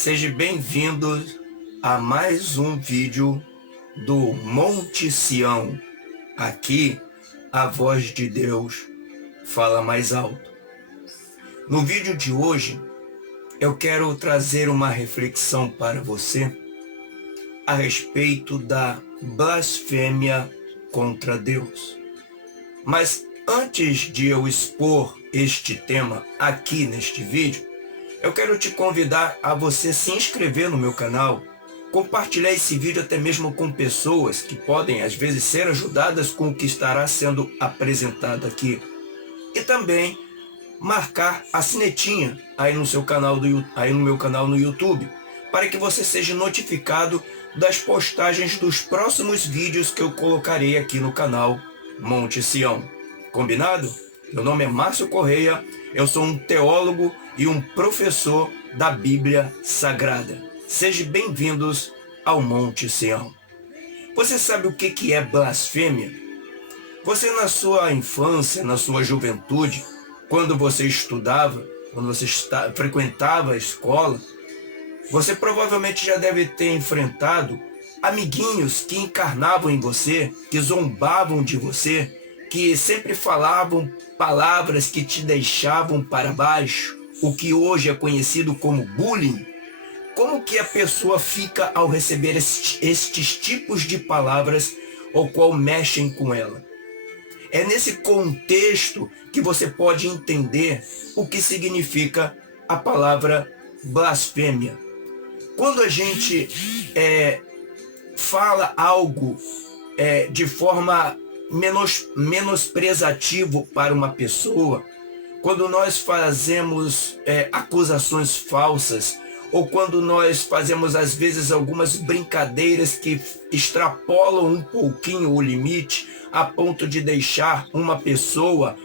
Seja bem-vindo a mais um vídeo do Monte Sião. Aqui, a voz de Deus fala mais alto. No vídeo de hoje, eu quero trazer uma reflexão para você a respeito da blasfêmia contra Deus. Mas antes de eu expor este tema aqui neste vídeo, eu quero te convidar a você se inscrever no meu canal, compartilhar esse vídeo até mesmo com pessoas que podem às vezes ser ajudadas com o que estará sendo apresentado aqui. E também marcar a sinetinha aí no seu canal aí no meu canal no YouTube, para que você seja notificado das postagens dos próximos vídeos que eu colocarei aqui no canal Monte Sião. Combinado? Meu nome é Márcio Correia, eu sou um teólogo e um professor da Bíblia Sagrada. Sejam bem-vindos ao Monte Sião. Você sabe o que é blasfêmia? Você na sua infância, na sua juventude, quando você estudava, quando você frequentava a escola, você provavelmente já deve ter enfrentado amiguinhos que encarnavam em você, que zombavam de você, que sempre falavam palavras que te deixavam para baixo, o que hoje é conhecido como bullying. Como que a pessoa fica ao receber estes tipos de palavras ou qual mexem com ela? É nesse contexto que você pode entender o que significa a palavra blasfêmia. Quando a gente fala algo de forma menosprezativo para uma pessoa, quando nós fazemos acusações falsas, ou quando nós fazemos às vezes algumas brincadeiras que extrapolam um pouquinho o limite, a ponto de deixar uma pessoa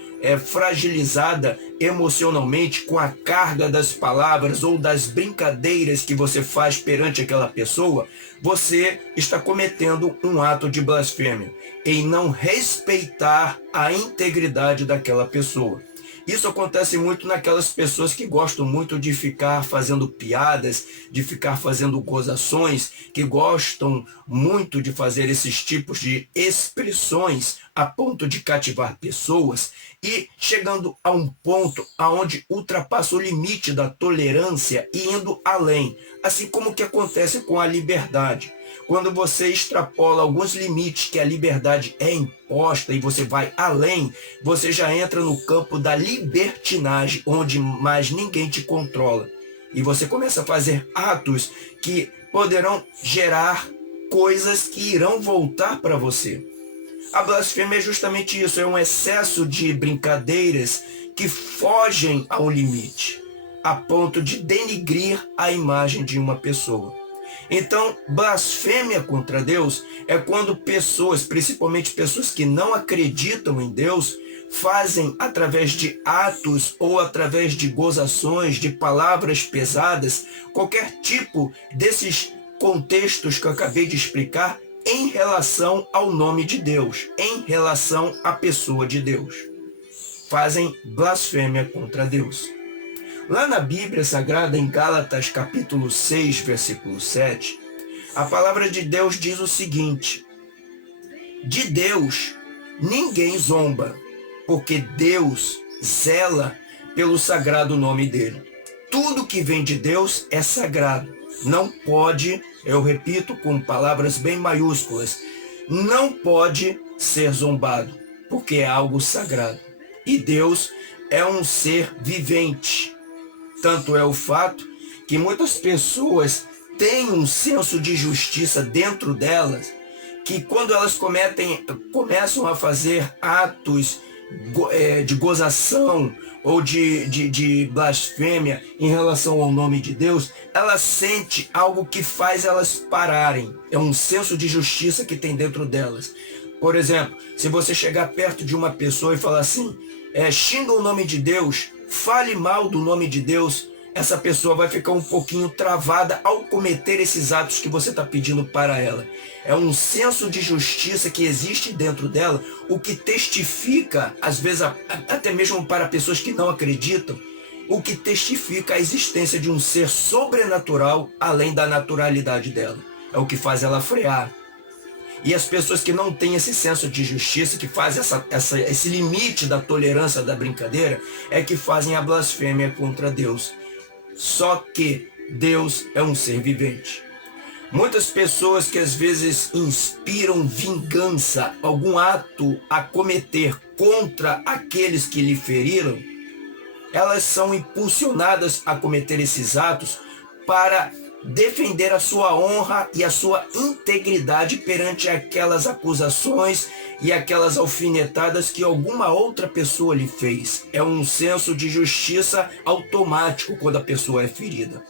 fragilizada emocionalmente com a carga das palavras ou das brincadeiras que você faz perante aquela pessoa, você está cometendo um ato de blasfêmia em não respeitar a integridade daquela pessoa. Isso acontece muito naquelas pessoas que gostam muito de ficar fazendo piadas, de ficar fazendo gozações, que gostam muito de fazer esses tipos de expressões a ponto de cativar pessoas e chegando a um ponto aonde ultrapassa o limite da tolerância e indo além, assim como o que acontece com a liberdade. Quando você extrapola alguns limites que a liberdade é imposta e você vai além, você já entra no campo da libertinagem, onde mais ninguém te controla. E você começa a fazer atos que poderão gerar coisas que irão voltar para você. A blasfêmia é justamente isso, é um excesso de brincadeiras que fogem ao limite, a ponto de denigrir a imagem de uma pessoa. Então, blasfêmia contra Deus é quando pessoas, principalmente pessoas que não acreditam em Deus, fazem através de atos ou através de gozações, de palavras pesadas, qualquer tipo desses contextos que eu acabei de explicar em relação ao nome de Deus, em relação à pessoa de Deus. Fazem blasfêmia contra Deus. Lá na Bíblia Sagrada, em Gálatas capítulo 6, versículo 7, a palavra de Deus diz o seguinte: de Deus ninguém zomba, porque Deus zela pelo sagrado nome dele. Tudo que vem de Deus é sagrado. Não pode, eu repito com palavras bem maiúsculas, não pode ser zombado, porque é algo sagrado. E Deus é um ser vivente. Tanto é o fato que muitas pessoas têm um senso de justiça dentro delas, que quando elas começam a fazer atos de gozação ou de blasfêmia em relação ao nome de Deus, ela sente algo que faz elas pararem. É um senso de justiça que tem dentro delas. Por exemplo, se você chegar perto de uma pessoa e falar assim, xinga o nome de Deus, fale mal do nome de Deus, essa pessoa vai ficar um pouquinho travada ao cometer esses atos que você está pedindo para ela. É um senso de justiça que existe dentro dela, o que testifica, às vezes até mesmo para pessoas que não acreditam, o que testifica a existência de um ser sobrenatural além da naturalidade dela. É o que faz ela frear. E as pessoas que não têm esse senso de justiça, que fazem esse limite da tolerância da brincadeira, é que fazem a blasfêmia contra Deus. Só que Deus é um ser vivente. Muitas pessoas que às vezes inspiram vingança, algum ato a cometer contra aqueles que lhe feriram, elas são impulsionadas a cometer esses atos para defender a sua honra e a sua integridade perante aquelas acusações e aquelas alfinetadas que alguma outra pessoa lhe fez. É um senso de justiça automático quando a pessoa é ferida.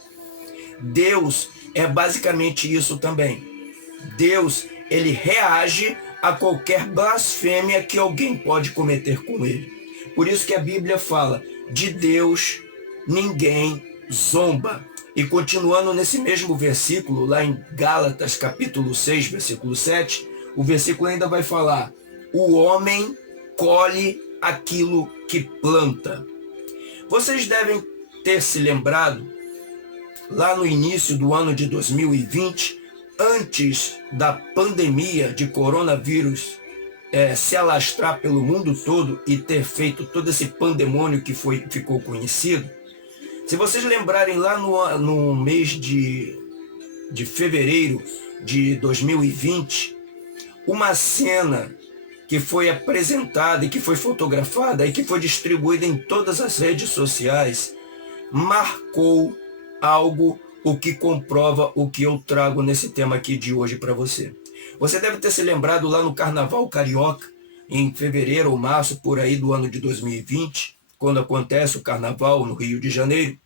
Deus é basicamente isso também. Deus, ele reage a qualquer blasfêmia que alguém pode cometer com ele. Por isso que a Bíblia fala, de Deus ninguém zomba. E continuando nesse mesmo versículo, lá em Gálatas capítulo 6, versículo 7, o versículo ainda vai falar, o homem colhe aquilo que planta. Vocês devem ter se lembrado, lá no início do ano de 2020, antes da pandemia de coronavírus se alastrar pelo mundo todo e ter feito todo esse pandemônio que ficou conhecido, se vocês lembrarem lá no mês de fevereiro de 2020, uma cena que foi apresentada e que foi fotografada e que foi distribuída em todas as redes sociais, marcou algo, o que comprova o que eu trago nesse tema aqui de hoje para você. Você deve ter se lembrado lá no Carnaval Carioca, em fevereiro ou março, por aí do ano de 2020, quando acontece o Carnaval no Rio de Janeiro,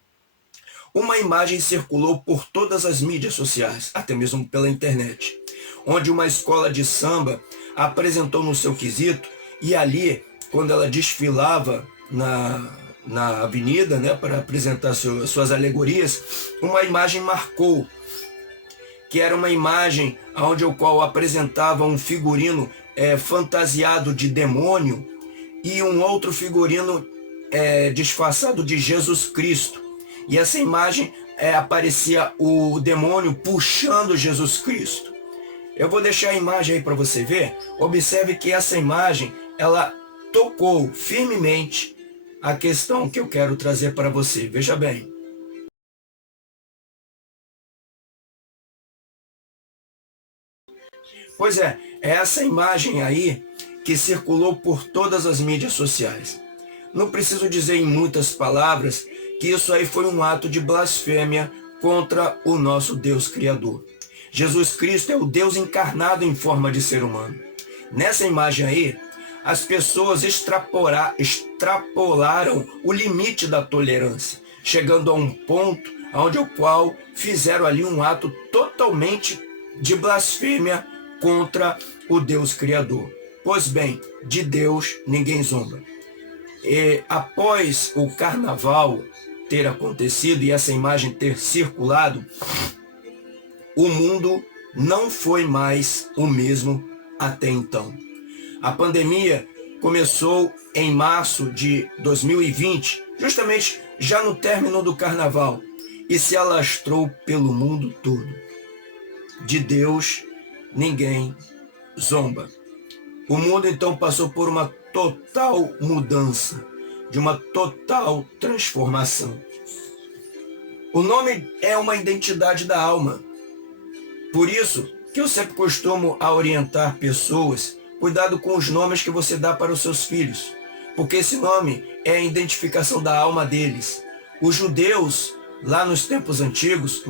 uma imagem circulou por todas as mídias sociais, até mesmo pela internet, onde uma escola de samba apresentou no seu quesito, e ali, quando ela desfilava na avenida, né, para apresentar suas alegorias, uma imagem marcou, que era uma imagem onde o qual apresentava um figurino fantasiado de demônio e um outro figurino disfarçado de Jesus Cristo. E essa imagem aparecia o demônio puxando Jesus Cristo. Eu vou deixar a imagem aí para você ver. Observe que essa imagem, ela tocou firmemente a questão que eu quero trazer para você. Veja bem. Pois é essa imagem aí que circulou por todas as mídias sociais. Não preciso dizer em muitas palavras que isso aí foi um ato de blasfêmia contra o nosso Deus Criador. Jesus Cristo é o Deus encarnado em forma de ser humano. Nessa imagem aí, as pessoas extrapolaram o limite da tolerância, chegando a um ponto onde o qual fizeram ali um ato totalmente de blasfêmia contra o Deus Criador. Pois bem, de Deus ninguém zomba. E após o carnaval ter acontecido e essa imagem ter circulado, o mundo não foi mais o mesmo até então. A pandemia começou em março de 2020, justamente já no término do carnaval, e se alastrou pelo mundo todo. De Deus ninguém zomba. O mundo então passou por uma total mudança, de uma total transformação. O nome é uma identidade da alma. Por isso que eu sempre costumo orientar pessoas, cuidado com os nomes que você dá para os seus filhos, porque esse nome é a identificação da alma deles. Os judeus, lá nos tempos antigos,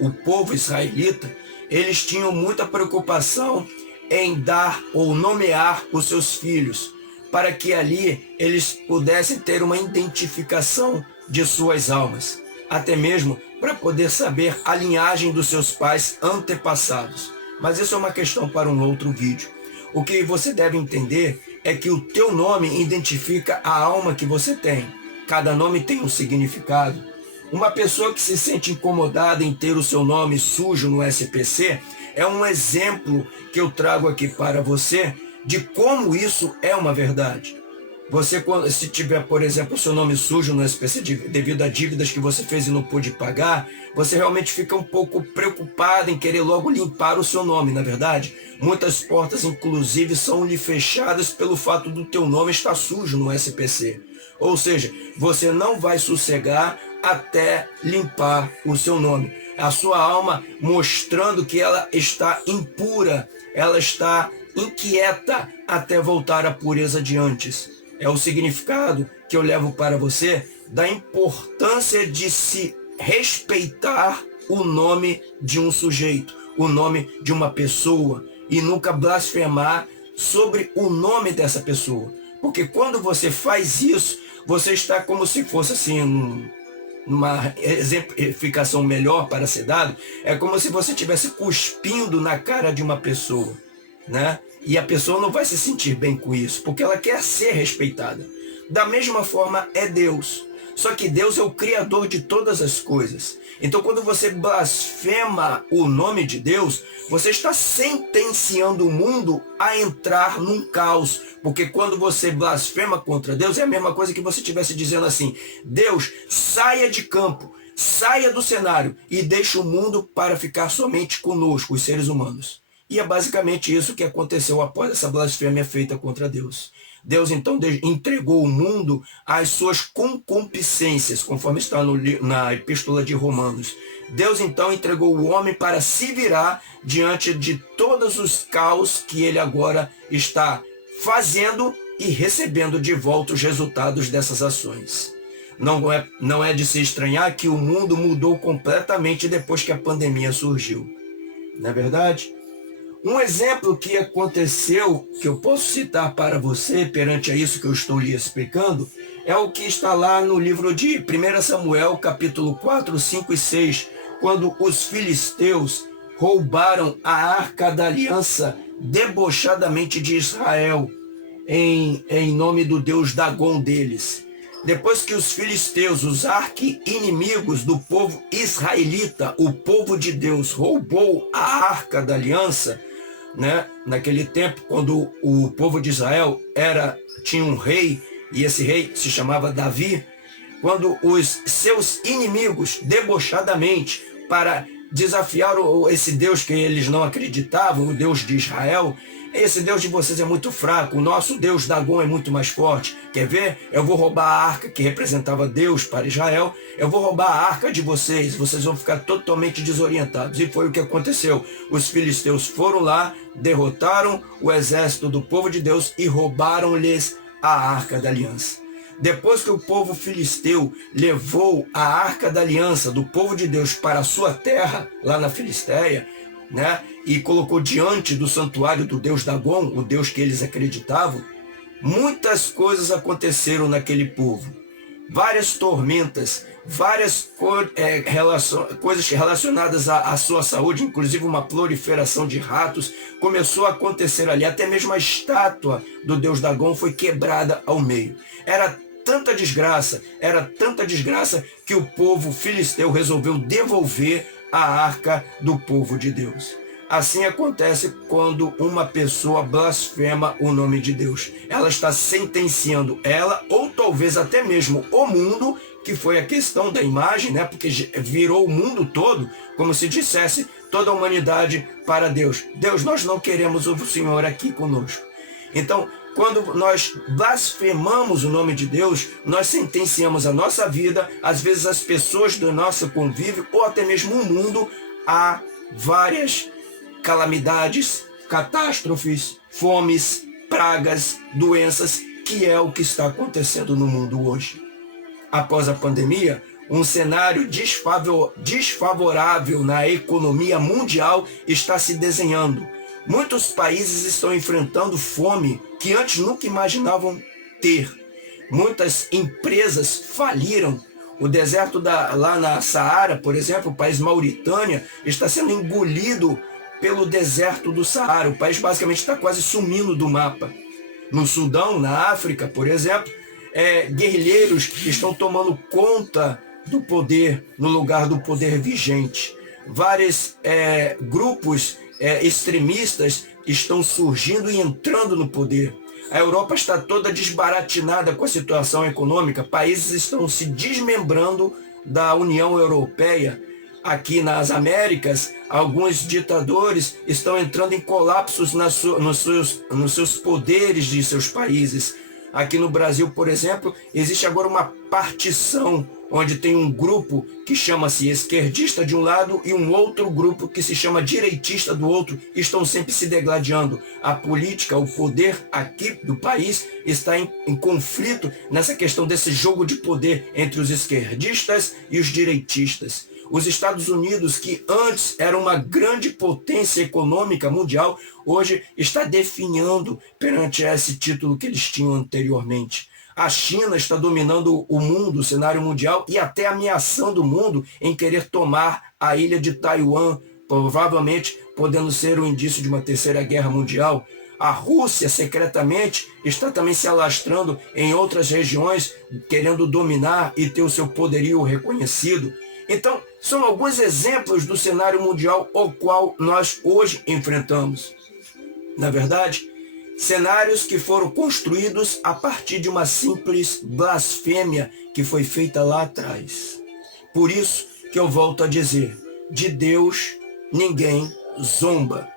o povo israelita, eles tinham muita preocupação em dar ou nomear os seus filhos, para que ali eles pudessem ter uma identificação de suas almas, até mesmo para poder saber a linhagem dos seus pais antepassados. Mas isso é uma questão para um outro vídeo. O que você deve entender é que o teu nome identifica a alma que você tem. Cada nome tem um significado. Uma pessoa que se sente incomodada em ter o seu nome sujo no SPC é um exemplo que eu trago aqui para você de como isso é uma verdade. Você, se tiver, por exemplo, o seu nome sujo no SPC devido a dívidas que você fez e não pôde pagar, você realmente fica um pouco preocupado em querer logo limpar o seu nome, na verdade. Muitas portas, inclusive, são lhe fechadas pelo fato do teu nome estar sujo no SPC. Ou seja, você não vai sossegar até limpar o seu nome. A sua alma mostrando que ela está impura, ela está inquieta até voltar à pureza de antes. É o significado que eu levo para você da importância de se respeitar o nome de um sujeito, o nome de uma pessoa, e nunca blasfemar sobre o nome dessa pessoa. Porque quando você faz isso, você está como se fosse assim, uma exemplificação melhor para ser dado, é como se você estivesse cuspindo na cara de uma pessoa, né? E a pessoa não vai se sentir bem com isso, porque ela quer ser respeitada. Da mesma forma é Deus. Só que Deus é o Criador de todas as coisas. Então, quando você blasfema o nome de Deus, você está sentenciando o mundo a entrar num caos. Porque quando você blasfema contra Deus, é a mesma coisa que você estivesse dizendo assim: Deus, saia de campo, saia do cenário e deixe o mundo para ficar somente conosco, os seres humanos. E é basicamente isso que aconteceu após essa blasfêmia feita contra Deus. Deus então entregou o mundo às suas concupiscências, conforme está na Epístola de Romanos. Deus então entregou o homem para se virar diante de todos os caos que ele agora está fazendo e recebendo de volta os resultados dessas ações. Não é de se estranhar que o mundo mudou completamente depois que a pandemia surgiu. Não é verdade? Um exemplo que aconteceu, que eu posso citar para você, perante a isso que eu estou lhe explicando, é o que está lá no livro de 1 Samuel, capítulo 4, 5 e 6, quando os filisteus roubaram a arca da aliança debochadamente de Israel, em nome do deus Dagom deles. Depois que os filisteus, os arqui-inimigos do povo israelita, o povo de Deus, roubou a arca da aliança, né? Naquele tempo, quando o povo de Israel tinha um rei, e esse rei se chamava Davi, quando os seus inimigos, debochadamente, para desafiar esse Deus que eles não acreditavam, o Deus de Israel: esse Deus de vocês é muito fraco, o nosso Deus Dagom é muito mais forte. Quer ver? Eu vou roubar a arca que representava Deus para Israel, eu vou roubar a arca de vocês vão ficar totalmente desorientados. E foi o que aconteceu. Os filisteus foram lá, derrotaram o exército do povo de Deus e roubaram-lhes a arca da aliança. Depois que o povo filisteu levou a arca da aliança do povo de Deus para a sua terra, lá na Filistéia, né, e colocou diante do santuário do deus Dagom, o deus que eles acreditavam, muitas coisas aconteceram naquele povo. Várias tormentas, várias coisas relacionadas à sua saúde, inclusive uma proliferação de ratos, começou a acontecer ali. Até mesmo a estátua do deus Dagom foi quebrada ao meio. Era tanta desgraça que o povo filisteu resolveu devolver a arca do povo de Deus. Assim acontece quando uma pessoa blasfema o nome de Deus. Ela está sentenciando ela, ou talvez até mesmo o mundo, que foi a questão da imagem, né? Porque virou o mundo todo, como se dissesse toda a humanidade para Deus. Deus, nós não queremos o Senhor aqui conosco. Então, quando nós blasfemamos o nome de Deus, nós sentenciamos a nossa vida, às vezes as pessoas do nosso convívio, ou até mesmo o mundo, a várias calamidades, catástrofes, fomes, pragas, doenças, que é o que está acontecendo no mundo hoje. Após a pandemia, um cenário desfavorável na economia mundial está se desenhando. Muitos países estão enfrentando fome que antes nunca imaginavam ter. Muitas empresas faliram. O deserto lá na Saara, por exemplo, o país Mauritânia, está sendo engolido pelo deserto do Saara. O país basicamente está quase sumindo do mapa. No Sudão, na África, por exemplo, guerrilheiros que estão tomando conta do poder no lugar do poder vigente. Vários grupos extremistas estão surgindo e entrando no poder. A Europa está toda desbaratinada com a situação econômica, países estão se desmembrando da União Europeia. Aqui nas Américas, alguns ditadores estão entrando em colapsos nos seus poderes de seus países. Aqui no Brasil, por exemplo, existe agora uma partição, onde tem um grupo que chama-se esquerdista de um lado e um outro grupo que se chama direitista do outro, estão sempre se degladiando. A política, o poder aqui do país está em conflito nessa questão desse jogo de poder entre os esquerdistas e os direitistas. Os Estados Unidos, que antes era uma grande potência econômica mundial, hoje está definhando perante esse título que eles tinham anteriormente. A China está dominando o mundo, o cenário mundial, e até ameaçando o mundo em querer tomar a ilha de Taiwan, provavelmente podendo ser um indício de uma terceira guerra mundial. A Rússia, secretamente, está também se alastrando em outras regiões, querendo dominar e ter o seu poderio reconhecido. Então, são alguns exemplos do cenário mundial ao qual nós hoje enfrentamos. Na verdade, cenários que foram construídos a partir de uma simples blasfêmia que foi feita lá atrás. Por isso que eu volto a dizer, de Deus ninguém zomba.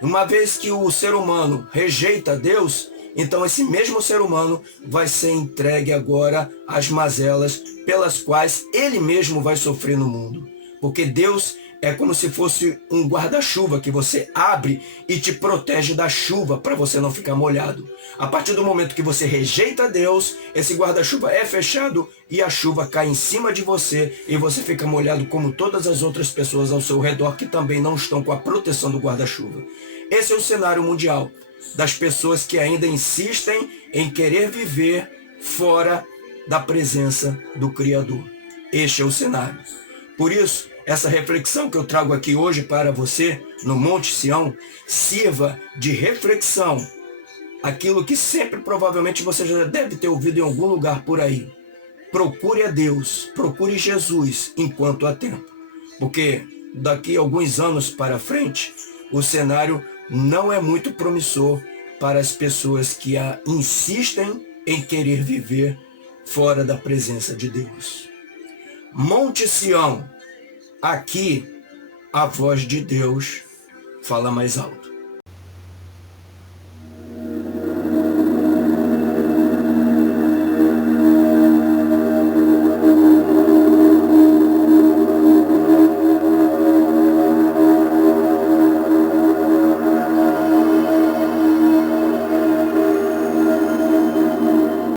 Uma vez que o ser humano rejeita Deus, então esse mesmo ser humano vai ser entregue agora às mazelas pelas quais ele mesmo vai sofrer no mundo. Porque Deus é como se fosse um guarda-chuva que você abre e te protege da chuva para você não ficar molhado. A partir do momento que você rejeita Deus, esse guarda-chuva é fechado e a chuva cai em cima de você e você fica molhado como todas as outras pessoas ao seu redor que também não estão com a proteção do guarda-chuva. Esse é o cenário mundial das pessoas que ainda insistem em querer viver fora da presença do Criador. Este é o cenário. Por isso, essa reflexão que eu trago aqui hoje para você, no Monte Sião, sirva de reflexão. Aquilo que sempre provavelmente você já deve ter ouvido em algum lugar por aí. Procure a Deus, procure Jesus enquanto há tempo. Porque daqui a alguns anos para frente, o cenário não é muito promissor para as pessoas que insistem em querer viver fora da presença de Deus. Monte Sião, aqui a voz de Deus fala mais alto.